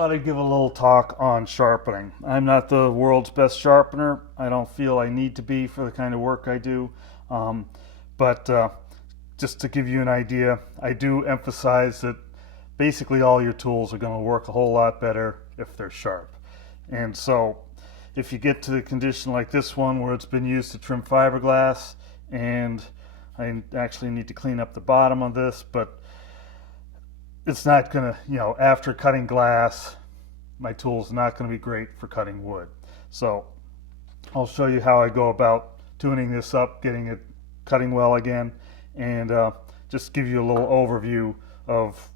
Thought I'd give a little talk on sharpening. I'm not the world's best sharpener. I don't feel I need to be for the kind of work I do. But just to give you an idea, I do emphasize that basically all your tools are going to work a whole lot better if they're sharp. And so if you get to the condition like this one where it's been used to trim fiberglass, and I actually need to clean up the bottom of this, but it's not going to, after cutting glass, my tool's not going to be great for cutting wood. So I'll show you how I go about tuning this up, getting it cutting well again, and just give you a little overview of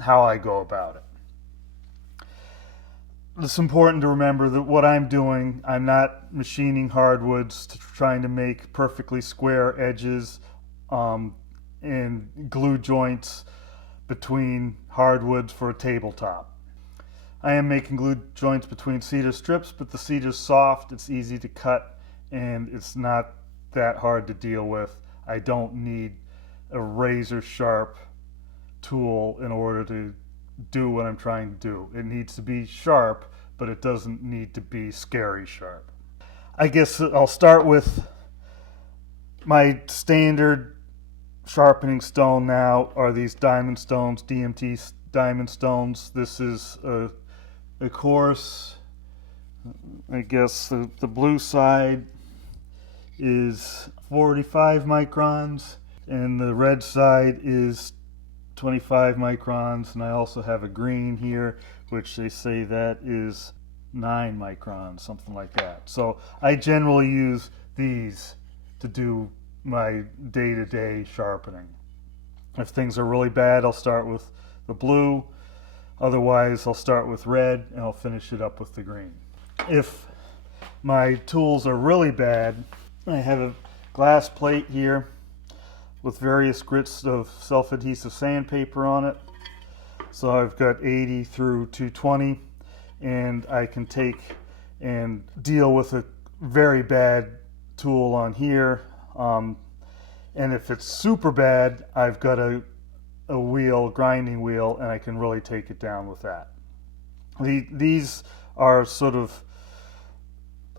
how I go about it. It's important to remember that what I'm doing, I'm not machining hardwoods to trying to make perfectly square edges and glue joints between hardwoods for a tabletop. I am making glue joints between cedar strips, but the cedar's soft, it's easy to cut, and it's not that hard to deal with. I don't need a razor sharp tool in order to do what I'm trying to do. It needs to be sharp, but it doesn't need to be scary sharp. I guess I'll start with my standard sharpening stone now are these diamond stones, DMT diamond stones. This is a coarse, I guess the blue side is 45 microns and the red side is 25 microns, and I also have a green here which they say that is 9 microns, something like that. So I generally use these to do my day-to-day sharpening. If things are really bad, I'll start with the blue. Otherwise, I'll start with red and I'll finish it up with the green. If my tools are really bad, I have a glass plate here with various grits of self-adhesive sandpaper on it. So I've got 80 through 220, and I can take and deal with a very bad tool on here. And if it's super bad, I've got a wheel, grinding wheel, and I can really take it down with that. These are sort of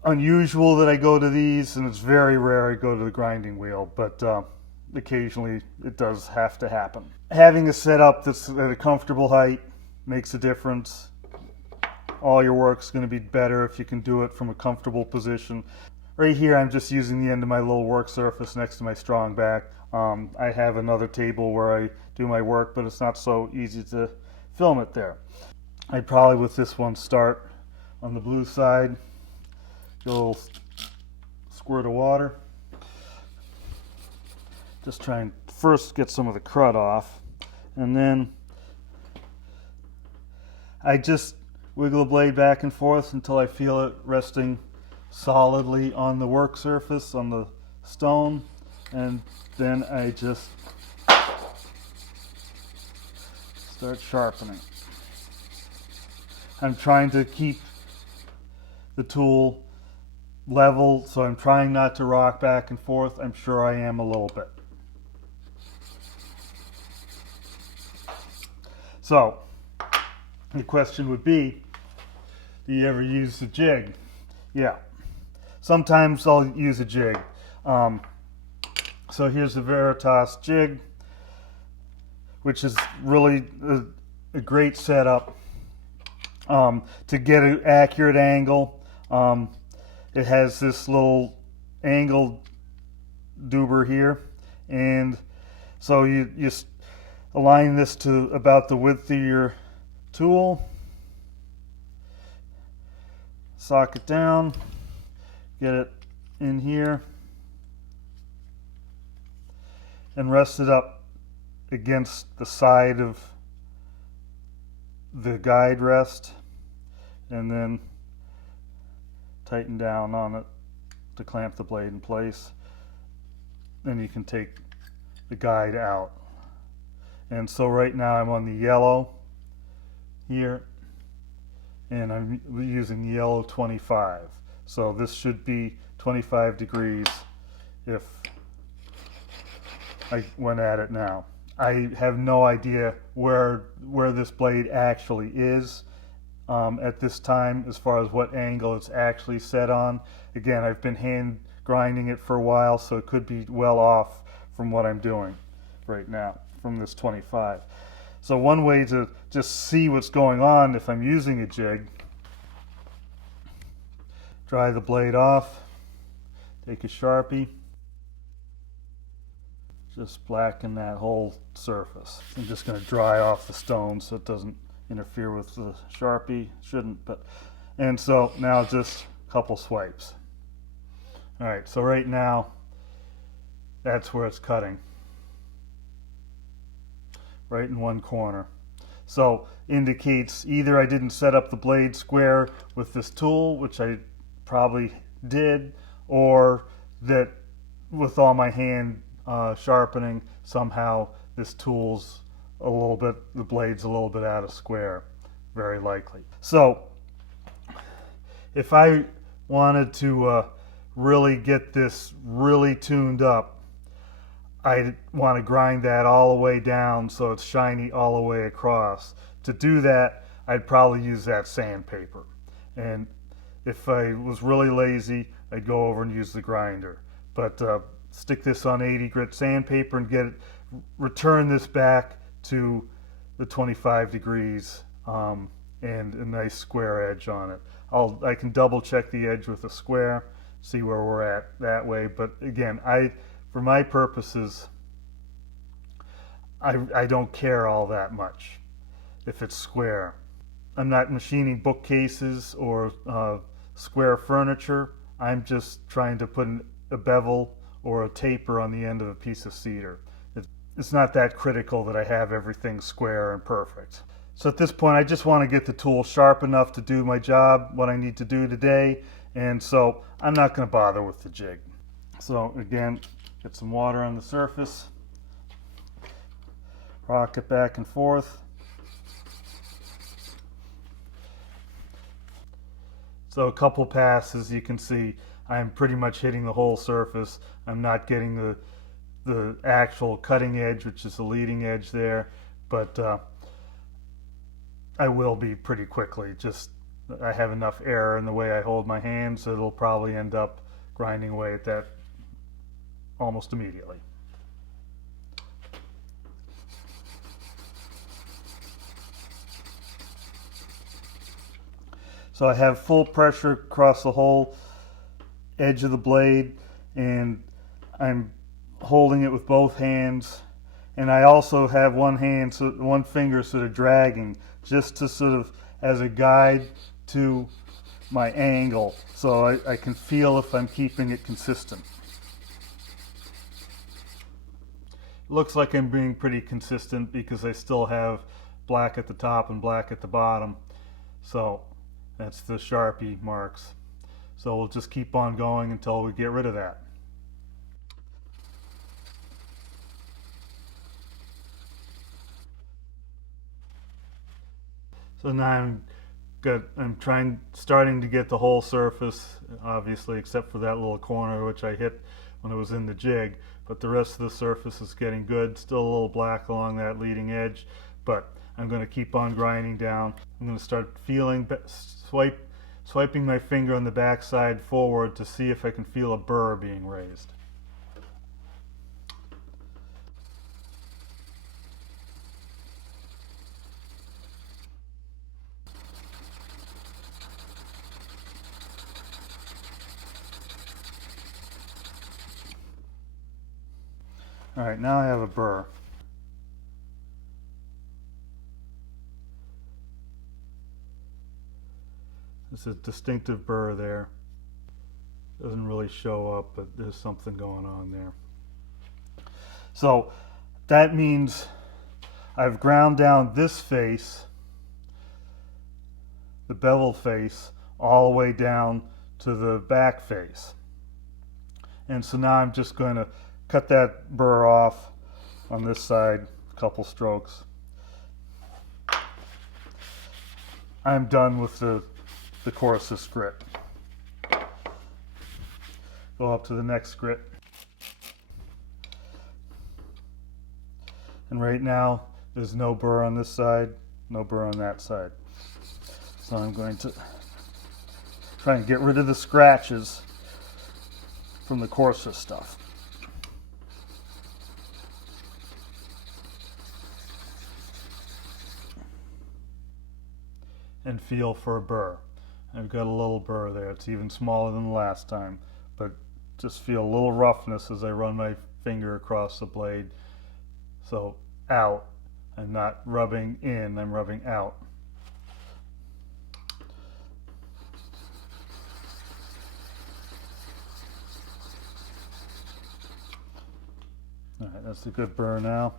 unusual that I go to these, and it's very rare I go to the grinding wheel, but occasionally it does have to happen. Having a setup that's at a comfortable height makes a difference. All your work's going to be better if you can do it from a comfortable position. Right here I'm just using the end of my little work surface next to my strong back. I have another table where I do my work, but it's not so easy to film it there. I'd probably with this one start on the blue side, get a little squirt of water. Just try and first get some of the crud off, and then I just wiggle the blade back and forth until I feel it resting solidly on the work surface, on the stone, and then I just start sharpening. I'm trying to keep the tool level, so I'm trying not to rock back and forth. I'm sure I am a little bit. So the question would be, do you ever use a jig? Yeah. Sometimes I'll use a jig. So here's a Veritas jig, which is really a great setup to get an accurate angle. It has this little angled duber here, and so you align this to about the width of your tool, sock it down, get it in here, and rest it up against the side of the guide rest, and then tighten down on it to clamp the blade in place. Then you can take the guide out. And so right now I'm on the yellow here, and I'm using the yellow 25. So this should be 25 degrees if I went at it now. I have no idea where this blade actually is, at this time as far as what angle it's actually set on. Again, I've been hand grinding it for a while, so it could be well off from what I'm doing right now from this 25. So one way to just see what's going on if I'm using a jig, dry the blade off, take a Sharpie, just blacken that whole surface. I'm just going to dry off the stone so it doesn't interfere with the Sharpie. Shouldn't, but and so now just a couple swipes. All right, so right now that's where it's cutting, right in one corner. So indicates either I didn't set up the blade square with this tool, which I probably did, or that with all my hand sharpening, somehow this tool's a little bit, the blade's a little bit out of square, very likely. So if I wanted to really get this really tuned up, I want to grind that all the way down so it's shiny all the way across. To do that, I'd probably use that sandpaper. And if I was really lazy, I'd go over and use the grinder. But stick this on 80 grit sandpaper and get it, return this back to the 25 degrees and a nice square edge on it. I can double check the edge with a square, see where we're at that way. But again, for my purposes, I don't care all that much if it's square. I'm not machining bookcases or square furniture. I'm just trying to put a bevel or a taper on the end of a piece of cedar. It's not that critical that I have everything square and perfect. So at this point, I just want to get the tool sharp enough to do my job, what I need to do today, and so I'm not going to bother with the jig. So again, get some water on the surface, rock it back and forth. So a couple passes, you can see I'm pretty much hitting the whole surface. I'm not getting the actual cutting edge, which is the leading edge there, but I will be pretty quickly. Just I have enough error in the way I hold my hands, so it'll probably end up grinding away at that almost immediately. So I have full pressure across the whole edge of the blade, and I'm holding it with both hands, and I also have one finger sort of dragging just to sort of as a guide to my angle, so I can feel if I'm keeping it consistent. It looks like I'm being pretty consistent because I still have black at the top and black at the bottom, so that's the Sharpie marks. So we'll just keep on going until we get rid of that. So now starting to get the whole surface, obviously, except for that little corner which I hit when it was in the jig. But the rest of the surface is getting good. Still a little black along that leading edge, but I'm going to keep on grinding down. I'm going to start swiping my finger on the back side forward to see if I can feel a burr being raised. All right, now I have a burr. There's a distinctive burr there. Doesn't really show up, but there's something going on there. So that means I've ground down this face, the bevel face, all the way down to the back face. And so now I'm just going to cut that burr off on this side, a couple strokes. I'm done with the coarsest grit. Go up to the next grit. And right now, there's no burr on this side, no burr on that side. So I'm going to try and get rid of the scratches from the coarser stuff. And feel for a burr. I've got a little burr there. It's even smaller than the last time, but just feel a little roughness as I run my finger across the blade. So out. I'm not rubbing in, I'm rubbing out. All right, that's a good burr now.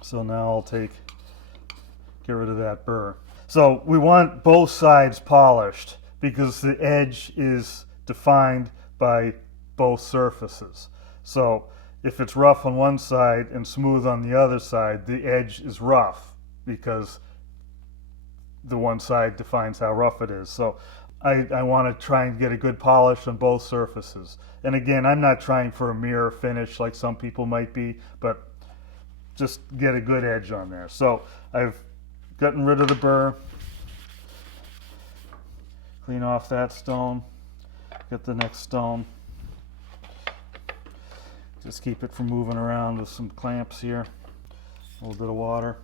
So now I'll get rid of that burr. So we want both sides polished because the edge is defined by both surfaces. So if it's rough on one side and smooth on the other side, the edge is rough because the one side defines how rough it is. So I want to try and get a good polish on both surfaces. And again, I'm not trying for a mirror finish like some people might be, but just get a good edge on there. So I've gotten rid of the burr, clean off that stone, get the next stone. Just keep it from moving around with some clamps here, a little bit of water.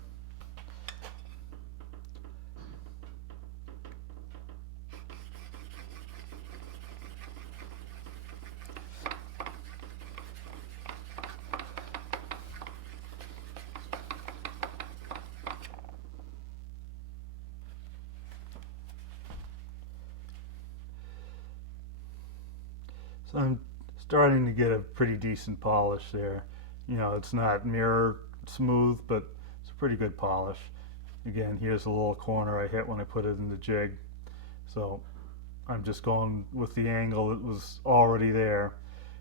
So I'm starting to get a pretty decent polish there. You know, it's not mirror smooth, but it's a pretty good polish. Again, here's a little corner I hit when I put it in the jig. So I'm just going with the angle that was already there.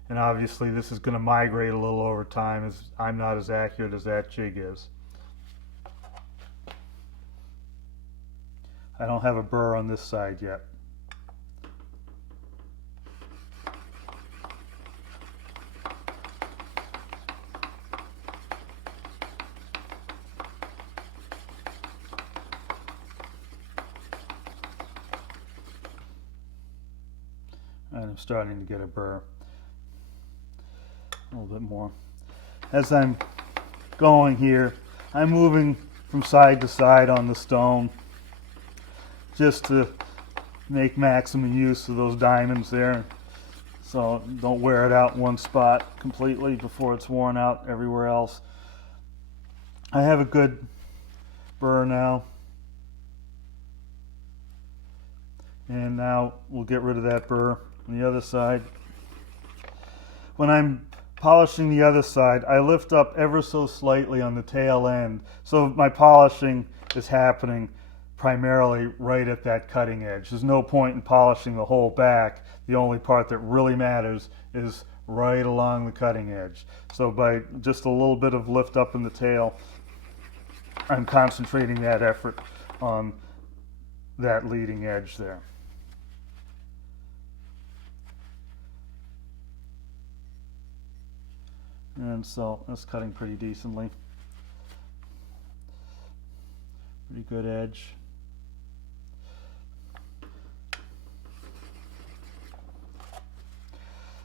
And obviously this is going to migrate a little over time as I'm not as accurate as that jig is. I don't have a burr on this side yet. And I'm starting to get a burr, a little bit more. As I'm going here, I'm moving from side to side on the stone just to make maximum use of those diamonds there, so don't wear it out in one spot completely before it's worn out everywhere else. I have a good burr now, and now we'll get rid of that burr on the other side. When I'm polishing the other side, I lift up ever so slightly on the tail end, so my polishing is happening primarily right at that cutting edge. There's no point in polishing the whole back. The only part that really matters is right along the cutting edge. So by just a little bit of lift up in the tail, I'm concentrating that effort on that leading edge there. And so that's cutting pretty decently. Pretty good edge.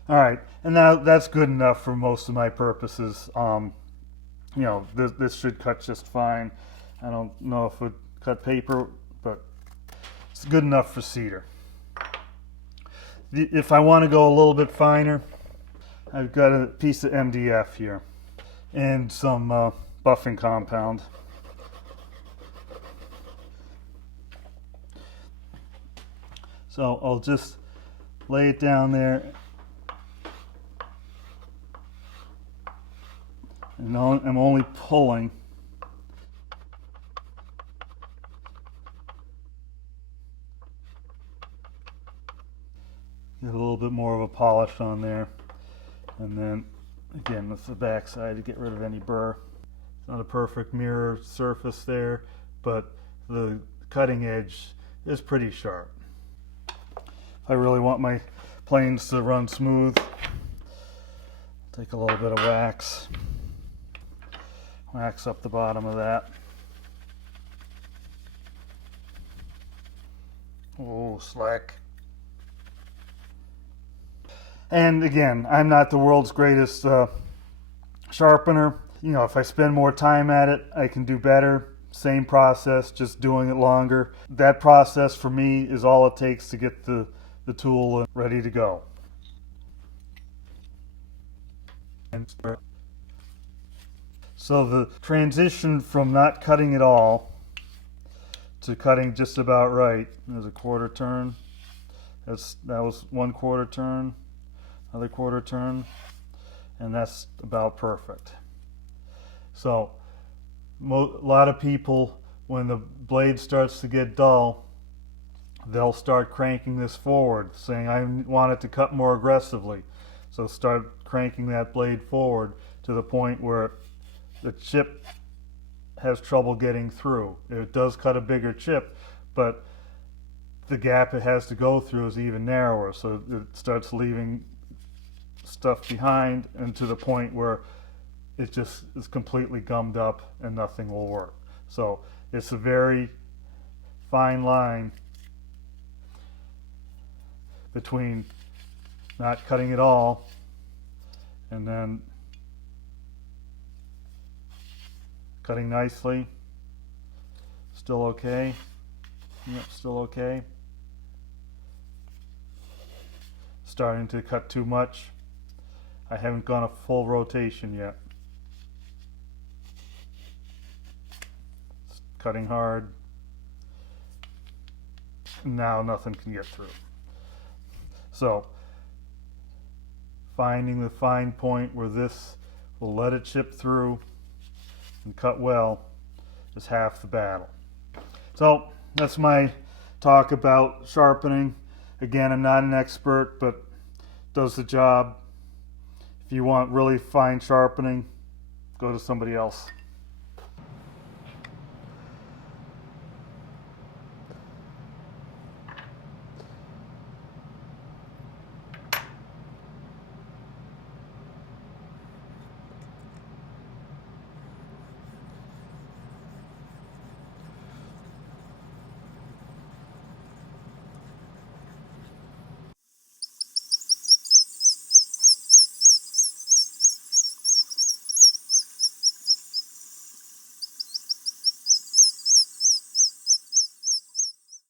All right, and now that's good enough for most of my purposes. You know, this should cut just fine. I don't know if it would cut paper, but it's good enough for cedar. If I want to go a little bit finer, I've got a piece of MDF here and some buffing compound. So I'll just lay it down there, and I'm only pulling. Get a little bit more of a polish on there. And then again with the back side to get rid of any burr. It's not a perfect mirror surface there, but the cutting edge is pretty sharp. If I really want my planes to run smooth, take a little bit of wax up the bottom of that. Oh, slack. And again, I'm not the world's greatest sharpener. You know, if I spend more time at it, I can do better. Same process, just doing it longer. That process for me is all it takes to get the tool ready to go. So the transition from not cutting at all to cutting just about right. There's a quarter turn. That was 1/4 turn, another quarter turn, and that's about perfect. So a lot of people, when the blade starts to get dull, they'll start cranking this forward, saying, I want it to cut more aggressively. So start cranking that blade forward to the point where the chip has trouble getting through. It does cut a bigger chip, but the gap it has to go through is even narrower, so it starts leaving stuff behind, and to the point where it just is completely gummed up and nothing will work. So it's a very fine line between not cutting at all and then cutting nicely. Still okay. Yep, still okay. Starting to cut too much. I haven't gone a full rotation yet. It's cutting hard. Now nothing can get through. So finding the fine point where this will let it chip through and cut well is half the battle. So that's my talk about sharpening. Again, I'm not an expert, but does the job. If you want really fine sharpening, go to somebody else.